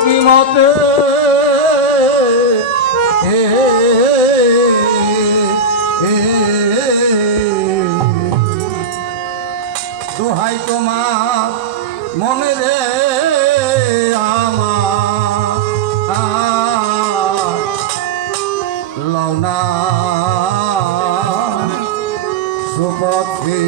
কি মতে দোহাই তোমার মনে রে আমার লওনা সুপথে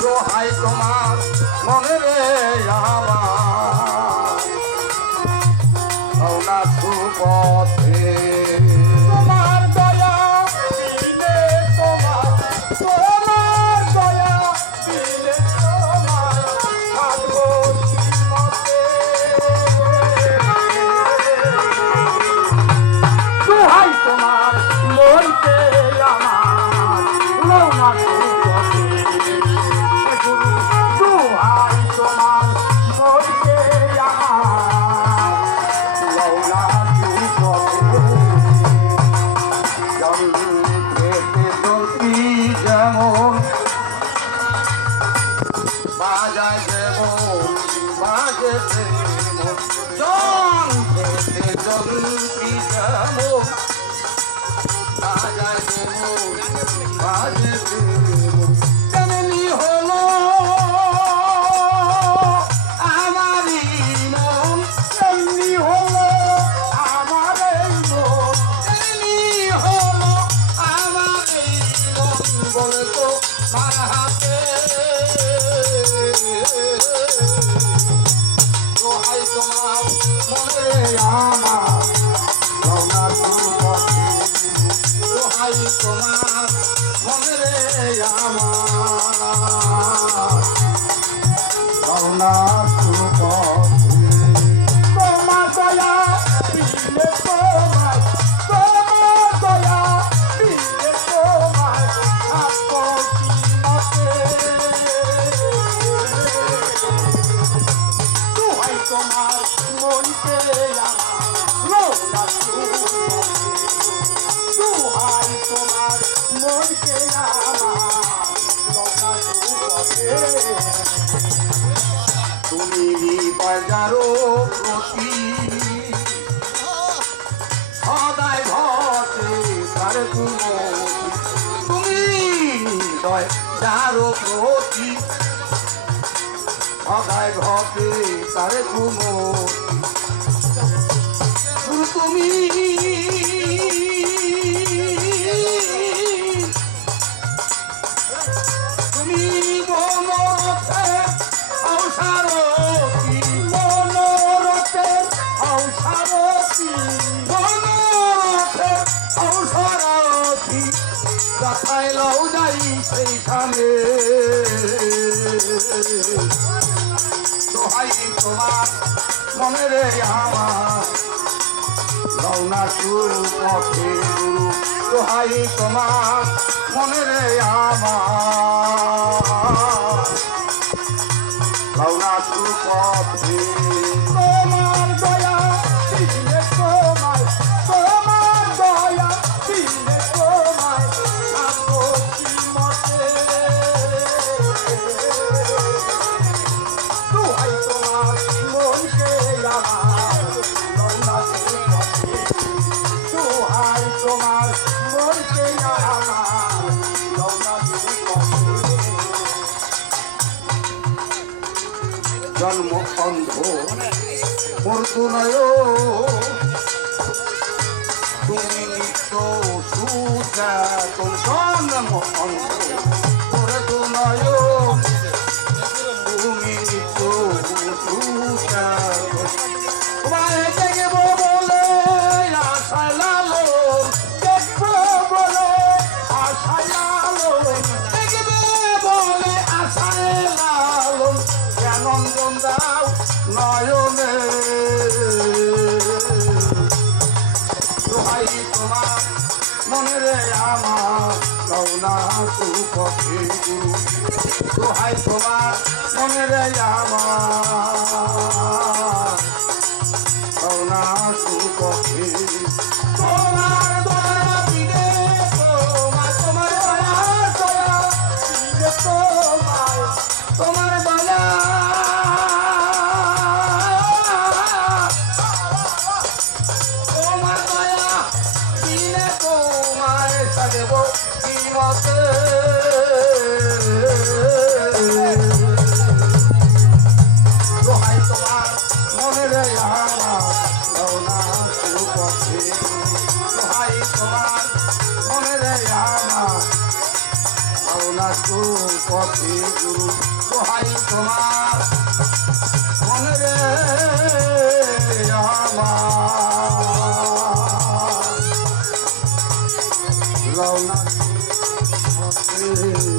দোহাই তোমার মনে রে আমার লওনা সুপথে তোমার দয়া দিলে তোমার দয়া দিলে তোমার থাকবো দোহাই তোমার লইতে আমার লওনা বাজায় যেমন বাজে জন খেতে জলপি যেমন বাজায় যেমন বাজে তেমনি হলো আমারই মন তেমনি হলো আমার এই মন তেমনি হলো আমার এই মন বলে তো মার হাতে দোহাই তোমার মনে রে আমার লওনা সুপথে দোহাই তোমার মনে রে আমার লওনা সুপথে তোমার দয়া দিলে তোমায় তোমার দয়া দিলে তোমায় থাকবো কি মতে দোহাই তোমার মনকে আমার লওনা সুপথে দোহাই তোমার মনকে আমার লওনা সুপথে তুমি বাজারো প্রতি সদাই ঘটে তার তুমি যারো প্রতি সদাই ঘটে তার তুমি তুমি মনোরথে অসারথি মনোরথে অসারথি মনোরথে অসারথি যাথায় লও যাই সেইখানে দোহাই তোমার মনে রে আমার লওনা সুপথে গুরু দোহাই তোমার মনে রে আমার লওনা সুপথে তোমার দয়া দিলে তোমায় তোমার দয়া দিলে তোমায় থাকবো কি মতে দোহাই তোমার মনকে আমার লওনা সুপথে দোহাই তোমার মনকে আমার লওনা সুপথে জন্ম অন্ধ মূর্ধনয় তুমি নিত্য সুজাতন জন্ম অন্ধ মূর্ধনয় তুমি নিত্য সুজাতন তোমায় দেখব বলে আশায় লালন দেখব বলে আশায় লালন দেখব বলে আশায় লালন নন্দন দাও নয়নে রে আমার লওনা সুপথে গুরু দোহাই তোমার মনে রে আমার লওনা সুপথে তোমার দয়া দিলে তোমার তোমার দয়া দয়া দিলে তোমার দয়া তোমার দয়া দিলে তোমার সাদেব কি মতে দোহাই তোমার মনে রে আমার লওনা সুপথে দোহাই তোমার মনে রে আমার লওনা সুপথে গুরু দোহাই তোমার মনে রে আমার লওনা সুপথে